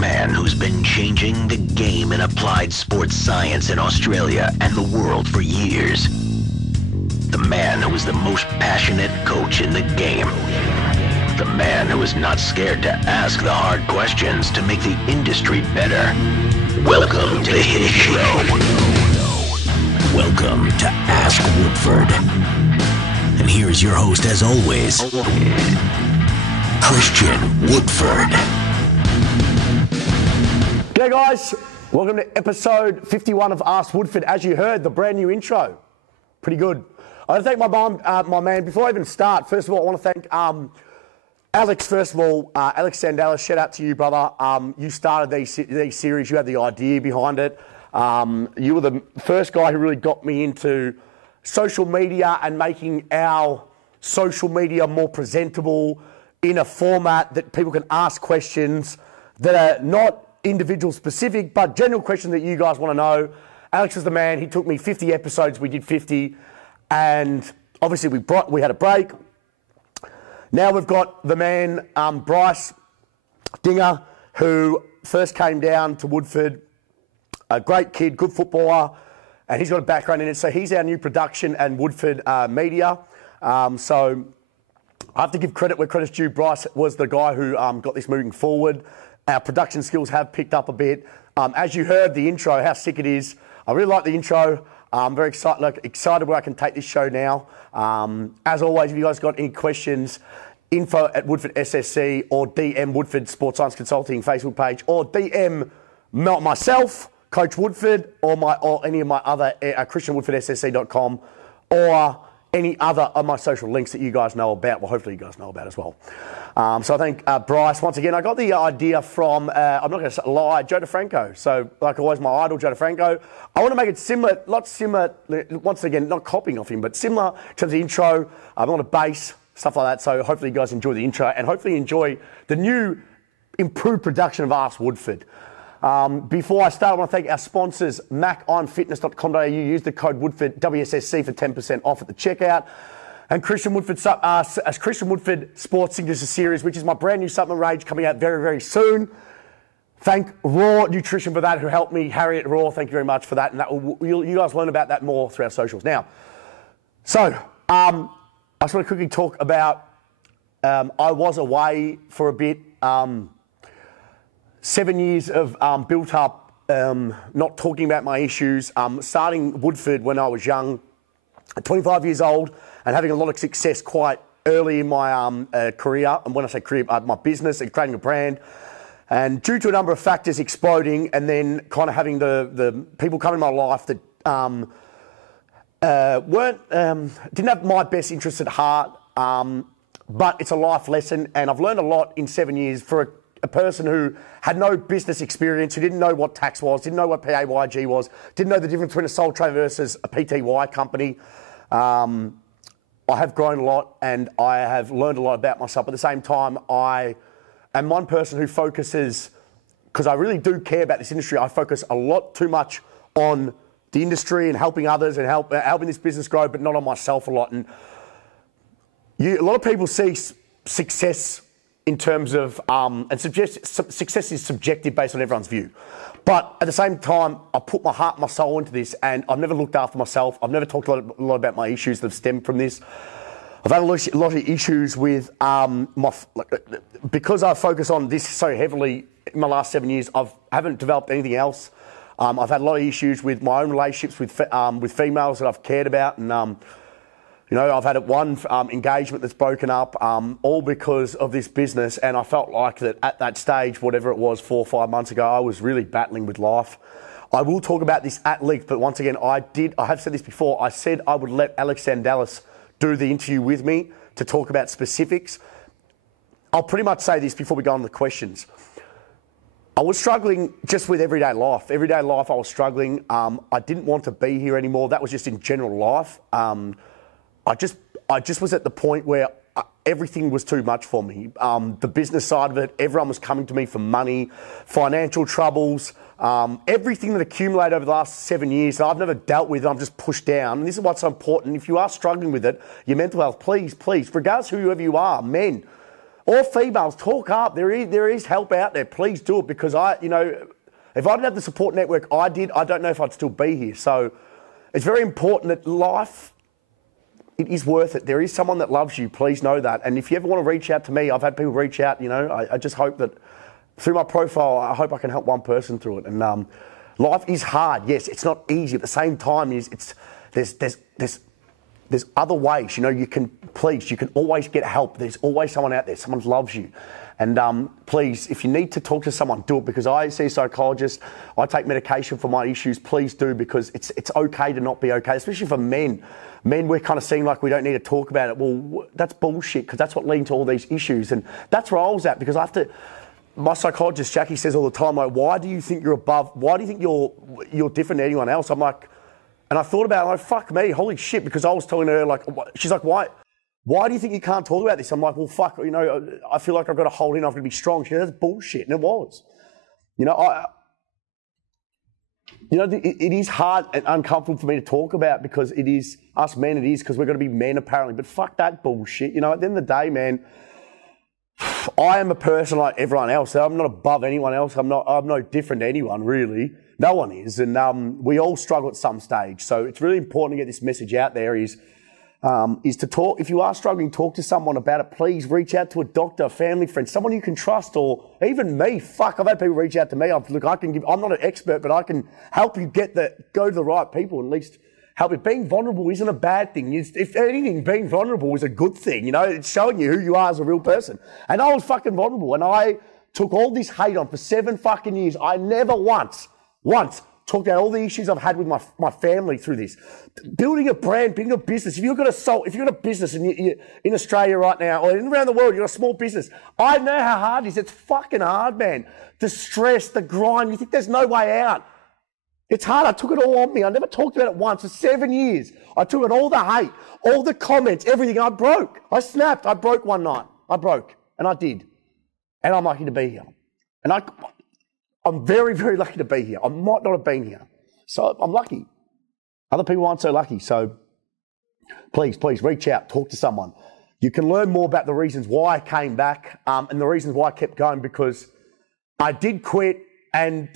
man who's been changing the game in applied sports science in Australia and the world for years. The man who is the most passionate coach in the game. The man who is not scared to ask the hard questions to make the industry better. Welcome to his show. Welcome to Ask Woodford. And here's your host as always, Christian Woodford. G'day guys, welcome to episode 51 of Ask Woodford. As you heard, the brand new intro, pretty good. I want to thank my man. Before I even start, first of all, I want to thank Alex. First of all, Alex Sandalis, shout out to you, brother. You started these series. You had the idea behind it. You were the first guy who really got me into social media and making our social media more presentable in a format that people can ask questions that are not individual specific, but general questions that you guys want to know. Alex is the man. He took me 50 episodes. We did 50, and obviously we had a break. Now we've got the man, Bryce Dinger, who first came down to Woodford, a great kid, good footballer, and he's got a background in it. So he's our new production and Woodford media. So I have to give credit where credit's due. Bryce was the guy who got this moving forward. Our production skills have picked up a bit. As you heard the intro, how sick it is. I really like the intro. I'm very excited where I can take this show now. As always, if you guys got any questions, info@Woodford SSC or DM Woodford Sports Science Consulting Facebook page, or DM myself, Coach Woodford, or any of my other ChristianWoodfordSSC.com, or any other of my social links that you guys know about. Well, hopefully you guys know about as well. So I thank Bryce once again. I got the idea from, I'm not going to lie, Joe DeFranco. So like always, my idol, Joe DeFranco. I want to make it similar, once again, not copying off him, but similar in terms of the intro. I'm on a bass, stuff like that. So hopefully you guys enjoy the intro and hopefully enjoy the new improved production of Ask Woodford. Before I start, I want to thank our sponsors, maconfitness.com.au. Use the code Woodford WSSC for 10% off at the checkout. And Christian Woodford Sports Signature Series, which is my brand new supplement range coming out very, very soon. Thank Raw Nutrition for that, who helped me, Harriet Raw. Thank you very much for that. And you guys learn about that more through our socials. Now, so I just want to quickly talk about, I was away for a bit. 7 years of built up, not talking about my issues, starting Woodford when I was young, 25 years old, and having a lot of success quite early in my career. And when I say career, my business and creating a brand. And due to a number of factors exploding, and then kind of having the people come in my life that didn't have my best interests at heart, but it's a life lesson. And I've learned a lot in 7 years for a person who had no business experience, who didn't know what tax was, didn't know what PAYG was, didn't know the difference between a sole trader versus a PTY company. I have grown a lot and I have learned a lot about myself. At the same time, I am one person who focuses, because I really do care about this industry, I focus a lot too much on the industry and helping others and helping this business grow, but not on myself a lot. And a lot of people see success in terms of, success is subjective based on everyone's view. But at the same time, I put my heart and my soul into this, and I've never looked after myself. I've never talked a lot about my issues that have stemmed from this. I've had a lot of issues with, because I focus on this so heavily in my last 7 years, I haven't developed anything else. I've had a lot of issues with my own relationships with females that I've cared about, and I've had one engagement that's broken up, all because of this business. And I felt like that at that stage, whatever it was, 4 or 5 months ago, I was really battling with life. I will talk about this at length, but once again, I have said this before. I said I would let Alex Sandalis do the interview with me to talk about specifics. I'll pretty much say this before we go on to the questions. I was struggling just with everyday life. Everyday life, I was struggling. I didn't want to be here anymore. That was just in general life. I just was at the point where everything was too much for me. The business side of it, everyone was coming to me for money, financial troubles, everything that accumulated over the last 7 years that I've never dealt with, I'm just pushed down. And this is what's so important. If you are struggling with it, your mental health, please, regardless of whoever you are, men, or females, talk up. There is help out there. Please do it, because if I didn't have the support network I did, I don't know if I'd still be here. So it's very important that life, it is worth it. There is someone that loves you. Please know that. And if you ever want to reach out to me, I've had people reach out, I just hope that through my profile, I hope I can help one person through it. And life is hard. Yes, it's not easy. At the same time, there's other ways. You can always get help. There's always someone out there. Someone loves you. And please, if you need to talk to someone, do it, because I see a psychologist. I take medication for my issues. Please do, because it's okay to not be okay, especially for men. Men, we're kind of seem like we don't need to talk about it. Well, that's bullshit, because that's what leads to all these issues. And that's where I was at, because my psychologist, Jackie, says all the time, like, why do you think you're above? Why do you think you're different to anyone else? I'm like, and I thought about it, like, fuck me, holy shit, because I was telling her, like, she's like, why do you think you can't talk about this? I'm like, well, fuck, I feel like I've got to hold in, I've got to be strong. She goes, that's bullshit, and it was. It is hard and uncomfortable for me to talk about, because it is us men, it is, because we're going to be men apparently, but fuck that bullshit. At the end of the day, man, I am a person like everyone else. I'm not above anyone else. I'm no different to anyone, really. No one is, and we all struggle at some stage. So it's really important to get this message out there, is to talk. If you are struggling, talk to someone about it. Please reach out to a doctor, a family friend, someone you can trust, or even me. Fuck, I've had people reach out to me. I'm not an expert, but I can help you go to the right people, at least help you. Being vulnerable isn't a bad thing. If anything, being vulnerable is a good thing. It's showing you who you are as a real person. And I was fucking vulnerable, and I took all this hate on for 7 fucking years. I never once talked about all the issues I've had with my family through this. Building a brand, building a business. If you've got a business in Australia right now, or around the world, you've got a small business, I know how hard it is. It's fucking hard, man. The stress, the grind, you think there's no way out. It's hard. I took it all on me. I never talked about it once for 7 years. I took it all the hate, all the comments, everything. I broke. I snapped. I broke one night. I broke. And I did. And I'm lucky to be here. And I'm very, very lucky to be here. I might not have been here. So I'm lucky. Other people aren't so lucky. So please reach out. Talk to someone. You can learn more about the reasons why I came back and the reasons why I kept going, because I did quit, and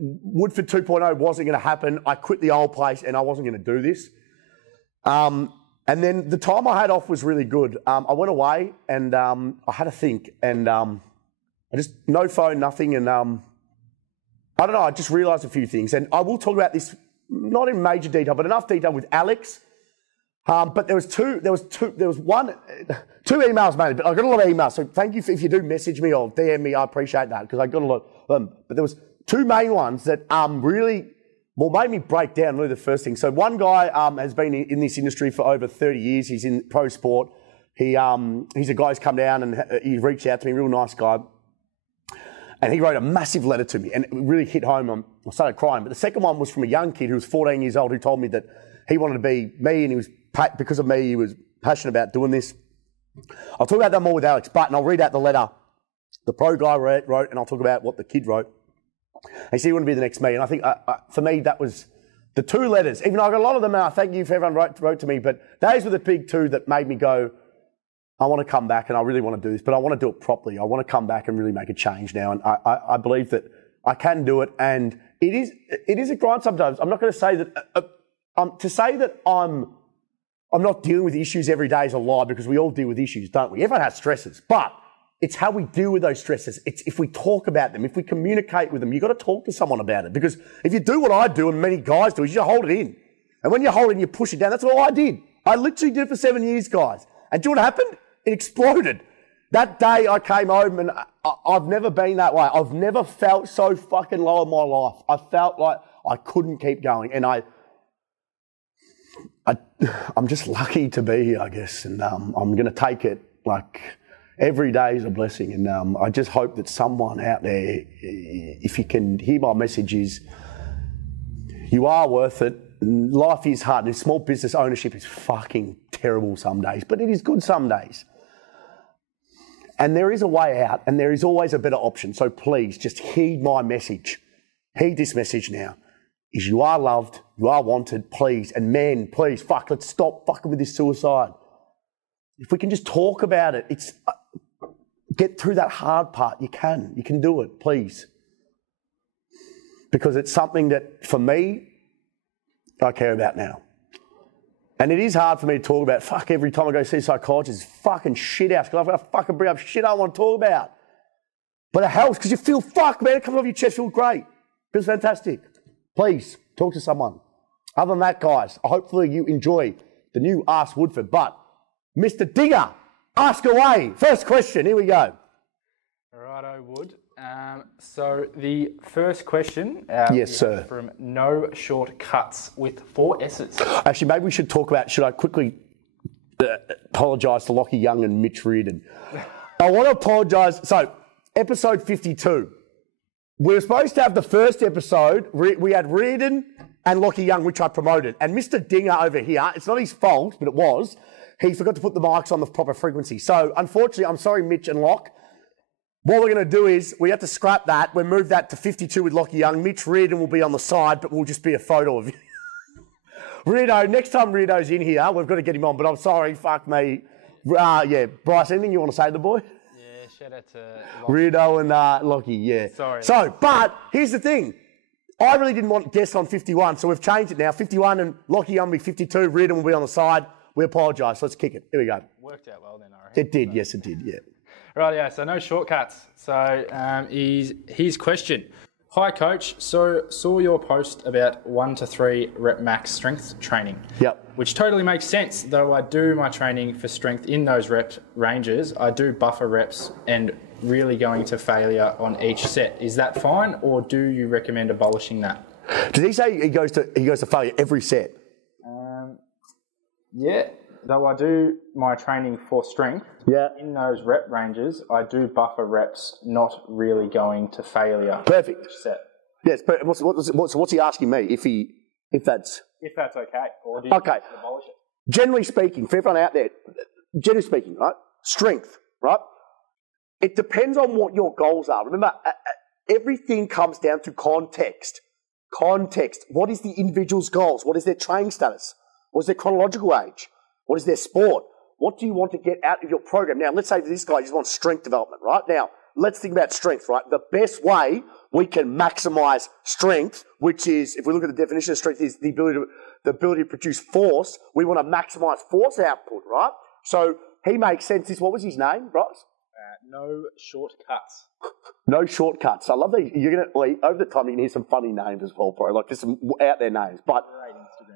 Woodford 2.0 wasn't going to happen. I quit the old place and I wasn't going to do this. And then the time I had off was really good. I went away and I had to think, and I just, no phone, nothing. And I don't know, I just realised a few things. And I will talk about this, not in major detail, but enough detail with Alex. But there was two emails made, but I got a lot of emails. So thank you if you do message me or DM me, I appreciate that, because I got a lot of them. But there was 2 main ones that really made me break down. Really, the first thing. So one guy has been in this industry for over 30 years. He's in pro sport. He's a guy who's come down and he reached out to me, real nice guy. And he wrote a massive letter to me, and it really hit home. I started crying. But the second one was from a young kid who was 14 years old, who told me that he wanted to be me, and because of me, he was passionate about doing this. I'll talk about that more with Alex, and I'll read out the letter the pro guy wrote, and I'll talk about what the kid wrote. He said he wanted to be the next me, and I think for me that was the 2 letters. Even though I got a lot of them, and I thank you for everyone wrote to me, but those were the big 2 that made me go, I want to come back, and I really want to do this, but I want to do it properly. I want to come back and really make a change now, and I believe that I can do it, and it is a grind sometimes. I'm not going to say that I'm not dealing with issues every day is a lie, because we all deal with issues, don't we? Everyone has stresses, but it's how we deal with those stresses. It's if we talk about them, if we communicate with them. You've got to talk to someone about it, because if you do what I do and many guys do, is you hold it in, and when you hold it in, you push it down. That's what I did. I literally did it for 7 years, guys. And do you know what happened? It exploded. That day I came home, and I've never been that way. I've never felt so fucking low in my life. I felt like I couldn't keep going, and I'm just lucky to be here, I guess, and I'm going to take it like every day is a blessing, and I just hope that someone out there, if you can hear my message, is you are worth it. Life is hard, and small business ownership is fucking terrible some days, but it is good some days. And there is a way out, and there is always a better option. So please, just heed my message. Heed this message now. Is you are loved, you are wanted, please. And men, please, let's stop fucking with this suicide. If we can just talk about it, get through that hard part. You can do it, please. Because it's something that, for me, I care about now. And it is hard for me to talk about. Fuck, every time I go see a psychologist, it's fucking shit house, because I've got to fucking bring up shit I want to talk about. But it helps because you feel fuck, man. It comes off your chest, feels great. Feels fantastic. Please, talk to someone. Other than that, guys, hopefully you enjoy the new Ask Woodford. But, Mr. Digger, ask away. First question, here we go. Righto, Wood. So the first question yes, sir. From No Shortcuts with 4 S's. Actually, maybe we should talk about, should I quickly apologise to Lockie Young and Mitch Reardon? I want to apologise. So, episode 52. We were supposed to have the first episode. We had Reardon and Lockie Young, which I promoted. And Mr. Dinger over here, it's not his fault, but it was. He forgot to put the mics on the proper frequency. So, unfortunately, I'm sorry, Mitch and Lock. What we're going to do is we have to scrap that. We'll move that to 52 with Lockie Young. Mitch Reardon will be on the side, but we'll just be a photo of you. Rito, next time Rito's in here, we've got to get him on, but I'm sorry, fuck me. Yeah, Bryce, anything you want to say to the boy? Yeah, shout out to Lockie. Rito and Lockie, yeah. Sorry. So, but here's the thing. I really didn't want guests on 51, so we've changed it now. 51 and Lockie Young will be 52. Reardon will be on the side. We apologise. Let's kick it. Here we go. Worked out well then, I reckon. It did, yes it did, yeah. Right, yeah, so no shortcuts. So his question. Hi, Coach. So saw your post about 1 to 3 rep max strength training. Yep. Which totally makes sense, though I do my training for strength in those rep ranges. I do buffer reps and really going to failure on each set. Is that fine, or do you recommend abolishing that? Did he say he goes to failure every set? Yeah. Though I do my training for strength, in those rep ranges, I do buffer reps, not really going to failure. Perfect. Each set. Yes, but what's he asking me? If that's okay, or do you okay. abolish it? Generally speaking, for everyone out there, generally speaking, right? Strength, right? It depends on what your goals are. Remember, everything comes down to context. Context. What is the individual's goals? What is their training status? What is their chronological age? What is their sport? What do you want to get out of your program? Now, let's say this guy just wants strength development, right? Now, let's think about strength, right? The best way we can maximize strength, which is, if we look at the definition of strength, is the ability to produce force. We want to maximize force output, right? So he makes sense. What was his name, Bryce? No Shortcuts. No Shortcuts. I love that. You're going to, over the time, you can hear some funny names as well, bro. Like, just some out there names. But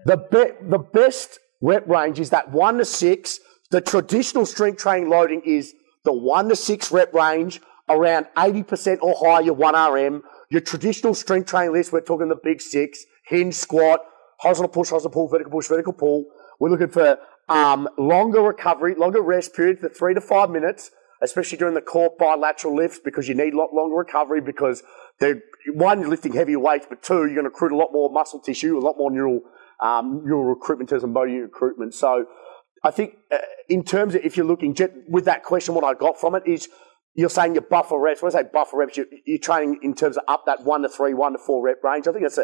the best rep range is that 1 to 6. The traditional strength training loading is the 1 to 6 rep range, around 80% or higher, your 1RM. Your traditional strength training list, we're talking the big 6, hinge, squat, horizontal pull, vertical pull. We're looking for longer recovery, longer rest periods, the 3 to 5 minutes, especially during the core bilateral lifts, because you need a lot longer recovery, because one, you're lifting heavier weights, but 2, you're going to recruit a lot more muscle tissue, a lot more neural recruitment in terms of motor unit recruitment. So I think in terms of, if you're looking, with that question, what I got from it is you're saying your buffer reps. When I say buffer reps, you're training in terms of up that 1 to 3, 1 to 4 rep range. I think that's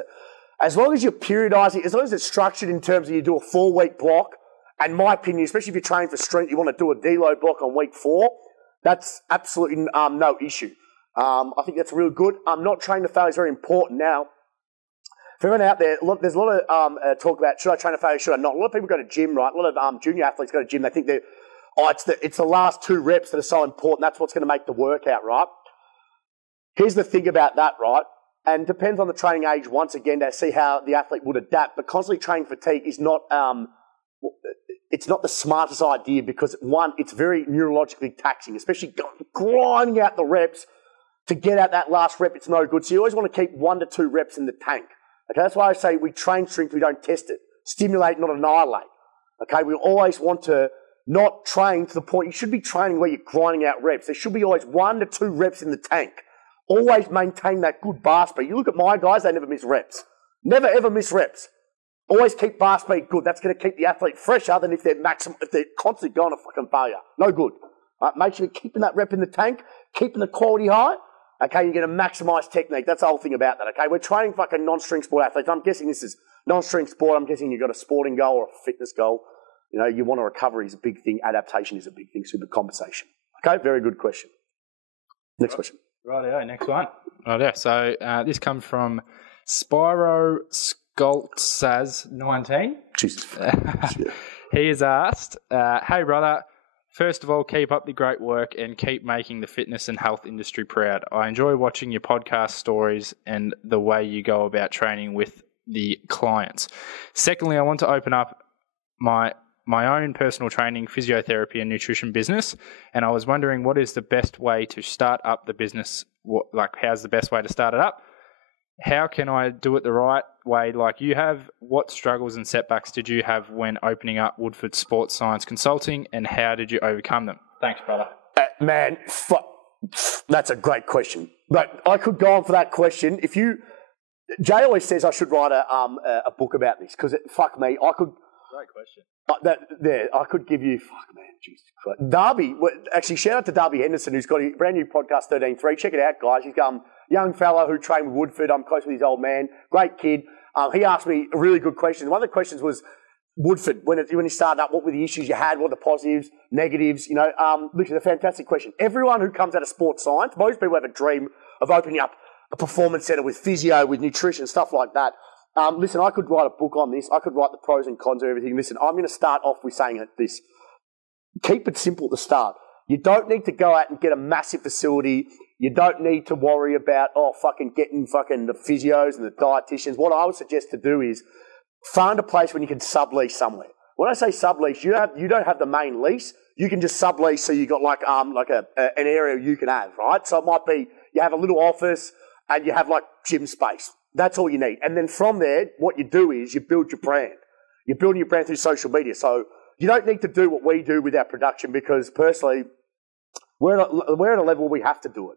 as long as you're periodizing, as long as it's structured in terms of you do a 4-week block, and my opinion, especially if you're training for strength, you want to do a deload block on week 4, that's absolutely no issue. I think that's really good. Not training to failure is very important. Now, for everyone out there, look, there's a lot of talk about, should I train to failure, should I not? A lot of people go to gym, right? A lot of junior athletes go to gym. They think it's the last 2 reps that are so important. That's what's going to make the workout, right? Here's the thing about that, right? And depends on the training age, once again, to see how the athlete would adapt. But constantly training fatigue is not, it's not the smartest idea, because, one, it's very neurologically taxing, especially grinding out the reps to get out that last rep. It's no good. So you always want to keep 1 to 2 reps in the tank. Okay, that's why I say we train strength, we don't test it. Stimulate, not annihilate. Okay, we always want to not train to the point, you should be training where you're grinding out reps. There should be always 1 to 2 reps in the tank. Always maintain that good bar speed. You look at my guys, they never miss reps. Never ever miss reps. Always keep bar speed good. That's going to keep the athlete fresher than if they're constantly going to fucking failure. No good. Make sure you're keeping that rep in the tank, keeping the quality high. Okay, you're going to maximise technique. That's the whole thing about that, okay? We're training fucking non-string sport athletes. I'm guessing this is non-string sport. I'm guessing you've got a sporting goal or a fitness goal. You know, you want to recovery is a big thing. Adaptation is a big thing. Super compensation. Okay, very good question. Next question. Rightio, next one. Rightio. So this comes from Spyro Skultsaz 19. Jesus. He has asked, hey brother, first of all, keep up the great work and keep making the fitness and health industry proud. I enjoy watching your podcast stories and the way you go about training with the clients. Secondly, I want to open up my own personal training, physiotherapy and nutrition business, and I was wondering what is the best way to start up the business, how's the best way to start it up? How can I do it the right way like you have? What struggles and setbacks did you have when opening up Woodford Sports Science Consulting, and how did you overcome them? Thanks, brother. Man, that's a great question. But I could go on for that question. Jay always says I should write a book about this because fuck me, I could. Great question. I could give you, fuck man, Jesus Christ. Darby, actually shout out to Darby Henderson who's got a brand new podcast, 13.3. Check it out, guys. He's a young fellow who trained with Woodford. I'm close with his old man. Great kid. He asked me a really good question. One of the questions was, Woodford, when you started up, what were the issues you had? What are the positives, negatives? Look, it's a fantastic question. Everyone who comes out of sports science, most people have a dream of opening up a performance center with physio, with nutrition, stuff like that. Listen, I could write a book on this. I could write the pros and cons of everything. Listen, I'm going to start off with saying this. Keep it simple at the start. You don't need to go out and get a massive facility. You don't need to worry about, getting the physios and the dietitians. What I would suggest to do is find a place when you can sublease somewhere. When I say sublease, you don't have the main lease. You can just sublease so you got an area you can have, right? So it might be you have a little office and you have gym space. That's all you need. And then from there, what you do is you build your brand. You're building your brand through social media. So you don't need to do what we do with our production because personally, we're at a level where we have to do it.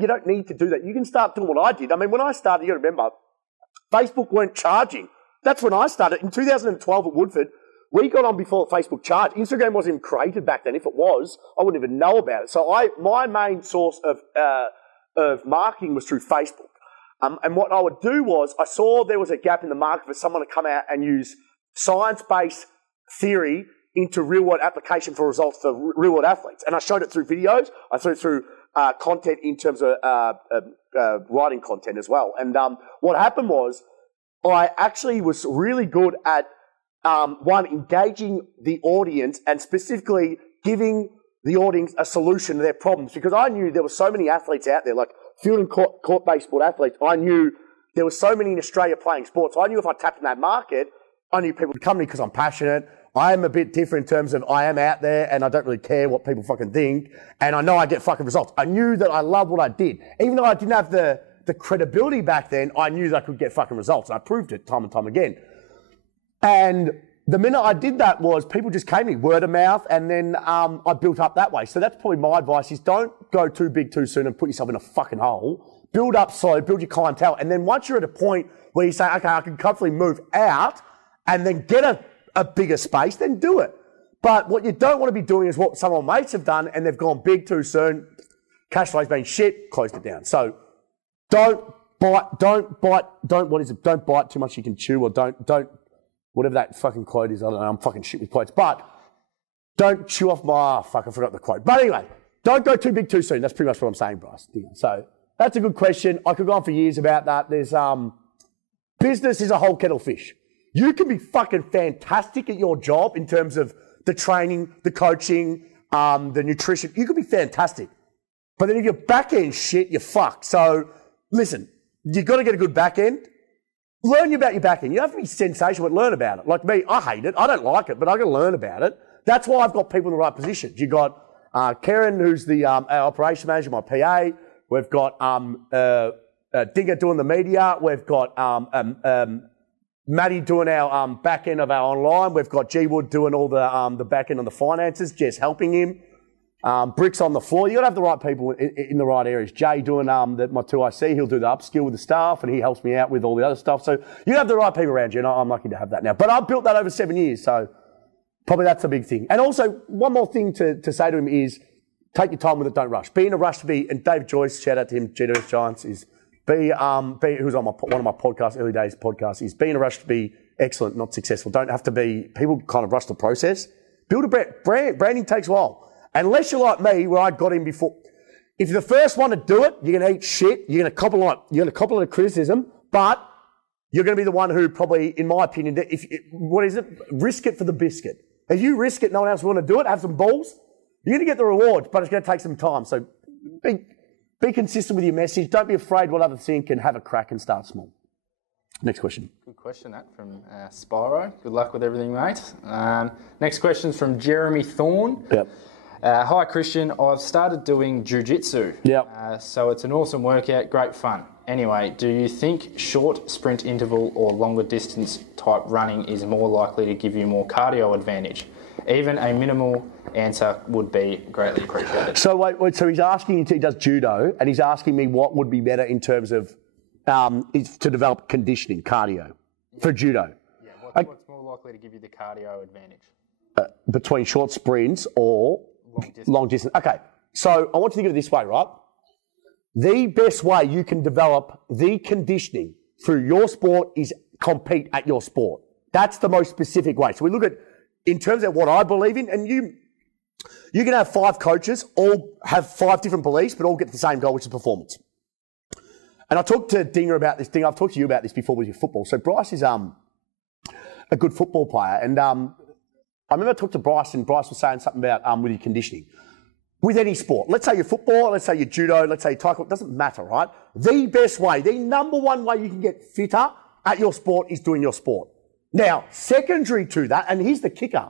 You don't need to do that. You can start doing what I did. I mean, when I started, you got to remember, Facebook weren't charging. That's when I started. In 2012 at Woodford, we got on before Facebook charged. Instagram wasn't even created back then. If it was, I wouldn't even know about it. So my main source of marketing was through Facebook. And what I would do was, I saw there was a gap in the market for someone to come out and use science-based theory into real-world application for results for real-world athletes. And I showed it through videos. I showed it through content in terms of writing content as well. And what happened was, I actually was really good at, engaging the audience and specifically giving the audience a solution to their problems. Because I knew there were so many athletes out there, like field and court-based sport athletes. I knew there were so many in Australia playing sports. I knew if I tapped in that market, I knew people would come to me because I'm passionate. I am a bit different in terms of I am out there and I don't really care what people fucking think. And I know I get fucking results. I knew that I loved what I did. Even though I didn't have the credibility back then, I knew that I could get fucking results. And I proved it time and time again. And the minute I did that was people just came to me, word of mouth, and then I built up that way. So that's probably my advice is don't go too big too soon and put yourself in a fucking hole. Build up slow, build your clientele. And then once you're at a point where you say, okay, I can comfortably move out and then get a bigger space, then do it. But what you don't want to be doing is what some of my mates have done and they've gone big too soon. Cash flow's been shit, closed it down. So don't bite too much you can chew, or don't, whatever that fucking quote is. I don't know, I'm fucking shit with quotes. But don't chew off I forgot the quote. But anyway, don't go too big too soon. That's pretty much what I'm saying, Bryce. So that's a good question. I could go on for years about that. There's, business is a whole kettle of fish. You can be fucking fantastic at your job in terms of the training, the coaching, the nutrition. You could be fantastic. But then if your back end shit, you're fucked. So listen, you got to get a good back end. Learn about your back end. You don't have to be sensational, but learn about it. Like me, I hate it. I don't like it, but I got to learn about it. That's why I've got people in the right positions. You got Karen, who's the our operation manager, my PA. We've got Digger doing the media. We've got Matty doing our back end of our online. We've got G Wood doing all the back end on the finances, Jess helping him. Bricks on the floor. You got to have the right people in the right areas. Jay doing my 2IC, he'll do the upskill with the staff and he helps me out with all the other stuff. So you have the right people around you and I'm lucky to have that now. But I've built that over 7 years, so probably that's a big thing. And also, one more thing to say to him is take your time with it, don't rush. Be in a rush to be, and Dave Joyce, shout out to him, GWS Giants, is who's on one of my podcasts, early days podcasts, is be in a rush to be excellent, not successful. Don't have to be, people kind of rush the process. Build a brand. Branding takes a while. Unless you're like me, where I got in before. If you're the first one to do it, you're going to eat shit. You're going to cop a lot. You're going to cop a lot of criticism, but you're going to be the one who probably, in my opinion, risk it for the biscuit. If you risk it, no one else will want to do it, have some balls, you're going to get the reward, but it's going to take some time. So be consistent with your message. Don't be afraid what others think, and have a crack and start small. Next question. Good question, that, from Spyro. Good luck with everything, mate. Next question is from Jeremy Thorne. Yep. Hi, Christian. I've started doing jiu-jitsu. Yep. So it's an awesome workout, great fun. Anyway, do you think short sprint interval or longer distance type running is more likely to give you more cardio advantage? Even a minimal answer would be greatly appreciated. So wait, so he's asking, he does judo, and he's asking me what would be better in terms of to develop conditioning, cardio, for judo. Yeah, what's more likely to give you the cardio advantage? Between short sprints or long distance. Okay, so I want you to think of it this way, right? The best way you can develop the conditioning through your sport is compete at your sport. That's the most specific way. So we look at, in terms of what I believe in, and you can have 5 coaches, all have 5 different beliefs, but all get the same goal, which is performance. And I talked to Dinger about this thing. I've talked to you about this before with your football. So Bryce is a good football player. And I remember I talked to Bryce, and Bryce was saying something about with your conditioning. With any sport. Let's say you're football, let's say you're judo, let's say you're taekwondo. It doesn't matter, right? The best way, the number one way you can get fitter at your sport is doing your sport. Now, secondary to that, and here's the kicker.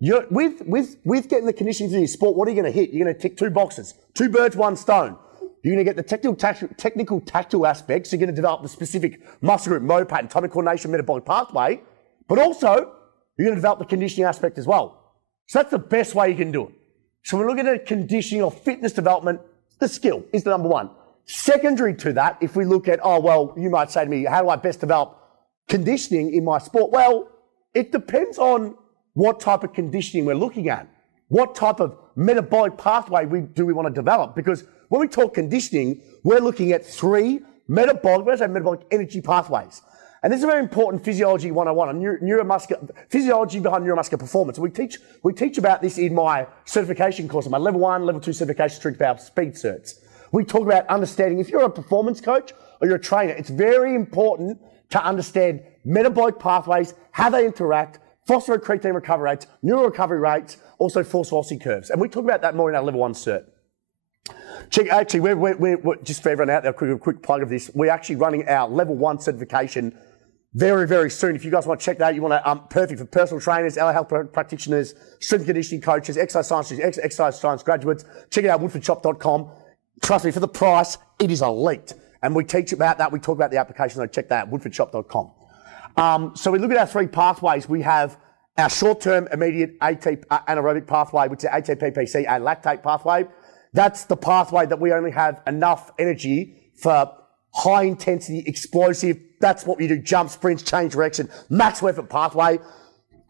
With getting the conditioning through your sport, what are you going to hit? You're going to tick 2 boxes. 2 birds, 1 stone. You're going to get the technical tactile aspects. You're going to develop the specific muscle group, motor pattern, tonic coordination, metabolic pathway. But also, you're going to develop the conditioning aspect as well. So that's the best way you can do it. So we're looking at conditioning or fitness development. The skill is the number one. Secondary to that, if we look at, you might say to me, how do I best develop conditioning in my sport? Well, it depends on what type of conditioning we're looking at. What type of metabolic pathway do we want to develop? Because when we talk conditioning, we're looking at 3 metabolic energy pathways. And this is a very important physiology 101, neuromuscular physiology behind neuromuscular performance. We teach about this in my certification course, my level 1, level 2 certification strength power speed certs. We talk about understanding, if you're a performance coach or you're a trainer, it's very important to understand metabolic pathways, how they interact, phosphocreatine recovery rates, neural recovery rates, also force velocity curves. And we talk about that more in our level 1 cert. Actually, we're just for everyone out there, a quick plug of this. We're actually running our level 1 certification very, very soon. If you guys want to check that out, you want to, perfect for personal trainers, allied health practitioners, strength and conditioning coaches, exercise science graduates. Check it out, woodfordshop.com. Trust me, for the price, it is elite. And we teach about that. We talk about the application, so check that out, woodfordshop.com. So we look at our 3 pathways. We have our short-term immediate anaerobic pathway, which is ATP-PC and lactate pathway. That's the pathway that we only have enough energy for high-intensity, explosive. That's what we do, jump, sprints, change direction, max effort pathway,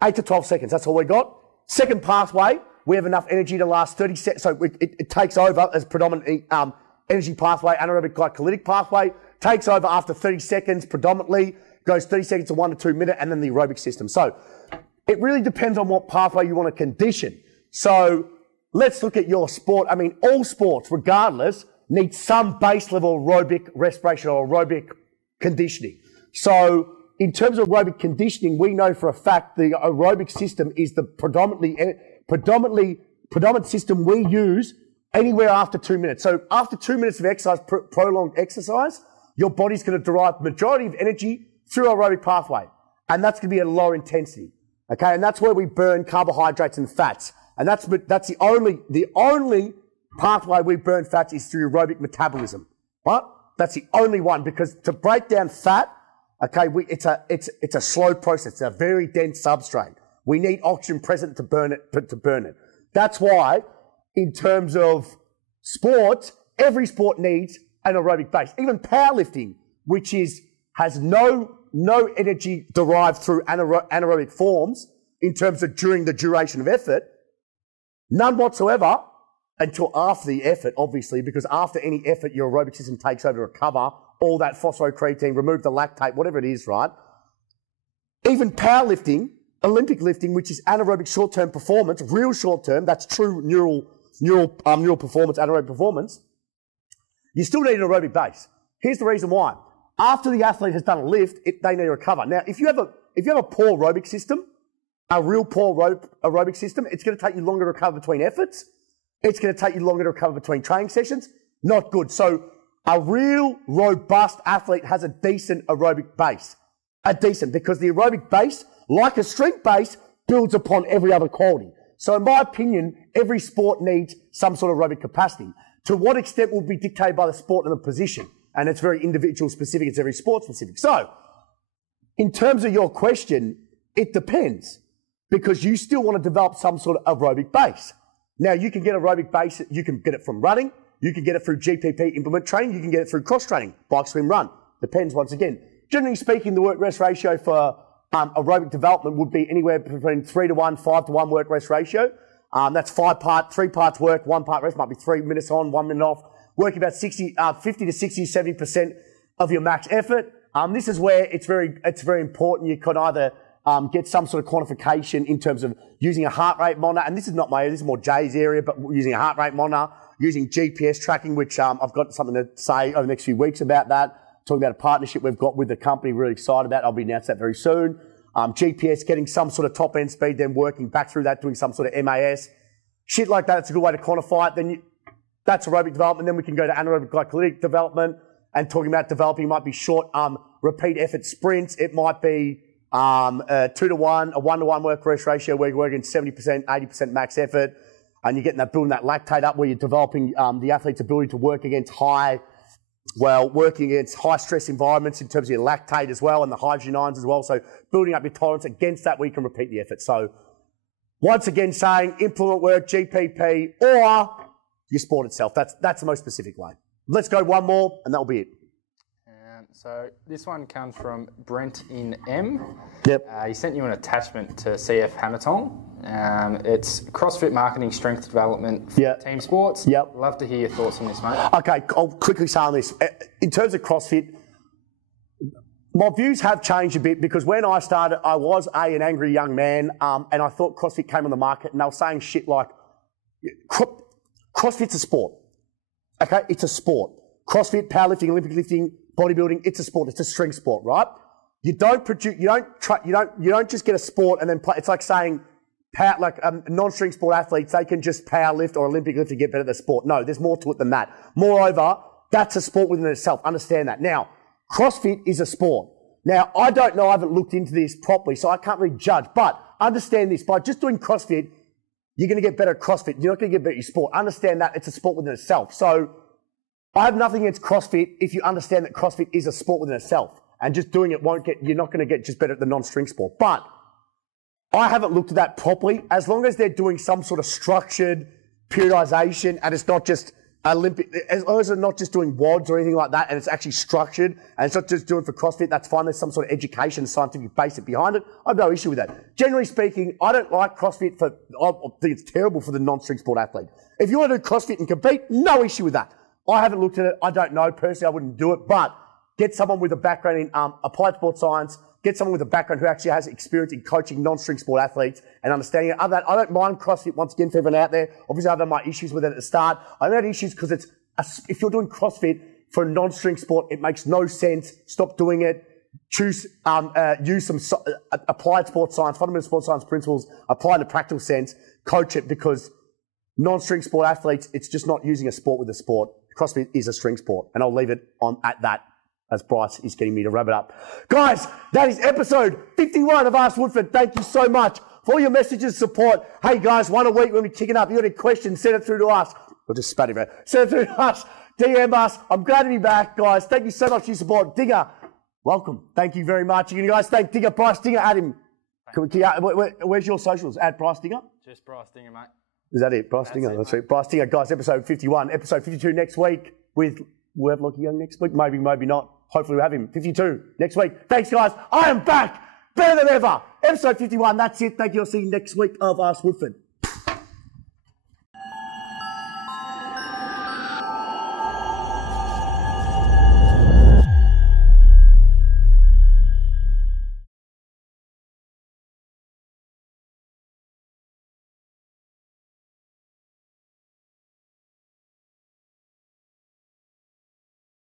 8 to 12 seconds. That's all we got. Second pathway, we have enough energy to last 30 seconds. So it takes over as predominantly energy pathway, anaerobic glycolytic pathway. Takes over after 30 seconds predominantly, goes 30 seconds to 1 to 2 minutes, and then the aerobic system. So it really depends on what pathway you want to condition. So let's look at your sport. I mean, all sports, regardless, need some base level aerobic respiration or aerobic conditioning. So in terms of aerobic conditioning, we know for a fact the aerobic system is the predominant system we use anywhere after 2 minutes. So after 2 minutes of exercise, prolonged exercise, your body's going to derive the majority of energy through aerobic pathway. And that's going to be at a lower intensity. Okay, and that's where we burn carbohydrates and fats. And that's the only pathway we burn fats is through aerobic metabolism. Right? That's the only one, because to break down fat, okay, it's a slow process. It's a very dense substrate. We need oxygen present to burn it. That's why, in terms of sports, every sport needs an aerobic base. Even powerlifting, which has no energy derived through anaerobic forms in terms of during the duration of effort, none whatsoever until after the effort, obviously, because after any effort, your aerobic system takes over to recover all that phosphocreatine, remove the lactate, whatever it is, right? Even powerlifting, Olympic lifting, which is anaerobic short-term performance, real short-term, that's true neural performance, anaerobic performance, you still need an aerobic base. Here's the reason why. After the athlete has done a lift, they need to recover. Now, if you have a poor aerobic system, a real poor aerobic system, it's going to take you longer to recover between efforts. It's going to take you longer to recover between training sessions. Not good. So a real robust athlete has a decent aerobic base. Because the aerobic base, like a strength base, builds upon every other quality. So in my opinion, every sport needs some sort of aerobic capacity. To what extent will be dictated by the sport and the position. And it's very individual specific. It's every sport specific. So in terms of your question, it depends. Because you still want to develop some sort of aerobic base. Now, you can get aerobic base, you can get it from running, you can get it through GPP implement training, you can get it through cross training, bike, swim, run. Depends once again. Generally speaking, the work-rest ratio for aerobic development would be anywhere between 3-to-1, 5-to-1 work-rest ratio. That's 3 parts work, 1 part rest, might be 3 minutes on, 1 minute off, working about 50 to 60, 70% of your max effort. This is where it's very important. You can either get some sort of quantification in terms of using a heart rate monitor, and this is not my area, this is more Jay's area, but using a heart rate monitor, using GPS tracking, which I've got something to say over the next few weeks about that, talking about a partnership we've got with the company, really excited about. I'll be announcing that very soon. GPS, getting some sort of top end speed, then working back through that, doing some sort of MAS. Shit like that, it's a good way to quantify it. Then that's aerobic development. Then we can go to anaerobic glycolytic development and talking about developing might be short repeat effort sprints. It might be 2-to-1, a 1-to-1 work-rest ratio where you're working 70%, 80% max effort, and you're getting that, building that lactate up where you're developing the athlete's ability to work against working against high stress environments in terms of your lactate as well and the hydrogen ions as well. So building up your tolerance against that where you can repeat the effort. So once again saying implement work, GPP, or your sport itself. That's the most specific way. Let's go one more and that'll be it. So this one comes from Brent in M. Yep. He sent you an attachment to CF Hamatong. It's CrossFit marketing strength development for team sports. Yep. Love to hear your thoughts on this, mate. Okay, I'll quickly say on this. In terms of CrossFit, my views have changed a bit because when I started, I was an angry young man, and I thought CrossFit came on the market, and they were saying shit like, CrossFit's a sport. Okay, it's a sport. CrossFit, powerlifting, Olympic lifting, bodybuilding, it's a sport. It's a strength sport, right? You don't just get a sport and then play. It's like saying, non-strength sport athletes, they can just power lift or Olympic lift to get better at the sport. No, there's more to it than that. Moreover, that's a sport within itself. Understand that. Now, CrossFit is a sport. Now, I don't know. I haven't looked into this properly, so I can't really judge. But understand this. By just doing CrossFit, you're going to get better at CrossFit. You're not going to get better at your sport. Understand that it's a sport within itself. So I have nothing against CrossFit if you understand that CrossFit is a sport within itself. And just doing it you're not going to get just better at the non-strength sport. But I haven't looked at that properly. As long as they're doing some sort of structured periodization and it's not just Olympic, as long as they're not just doing WODs or anything like that and it's actually structured and it's not just doing for CrossFit, that's fine. There's some sort of education, scientific basis behind it. I have no issue with that. Generally speaking, I don't like CrossFit I think it's terrible for the non-strength sport athlete. If you want to do CrossFit and compete, no issue with that. I haven't looked at it. I don't know. Personally, I wouldn't do it, but get someone with a background in applied sports science, get someone with a background who actually has experience in coaching non-strength sport athletes and understanding it. Other than that, I don't mind CrossFit once again for everyone out there. Obviously, I've had my issues with it at the start. I don't have issues because if you're doing CrossFit for a non-strength sport, it makes no sense. Stop doing it. Use some applied sports science, fundamental sports science principles, apply in a practical sense, coach it because non-strength sport athletes, it's just not using a sport with a sport. CrossFit is a strength sport, and I'll leave it at that as Bryce is getting me to wrap it up. Guys, that is episode 51 of Ask Woodford. Thank you so much for all your messages of support. Hey guys, one a week when we kick it up. You got any questions, send it through to us. We'll just spat it around. Send it through to us. DM us. I'm glad to be back, guys. Thank you so much for your support. Digger, welcome. Thank you very much. You guys thank Digger, Bryce Digger, add him. Where's your socials? Add Bryce Digger? Just Bryce Digger, mate. Is that it? Bryce Digger. That's right. Bryce Digger, guys, episode 51. Episode 52 next week with Lucky Young next week. Maybe not. Hopefully we'll have him. 52 next week. Thanks, guys. I am back. Better than ever. Episode 51. That's it. Thank you. I'll see you next week of Ask Woodford.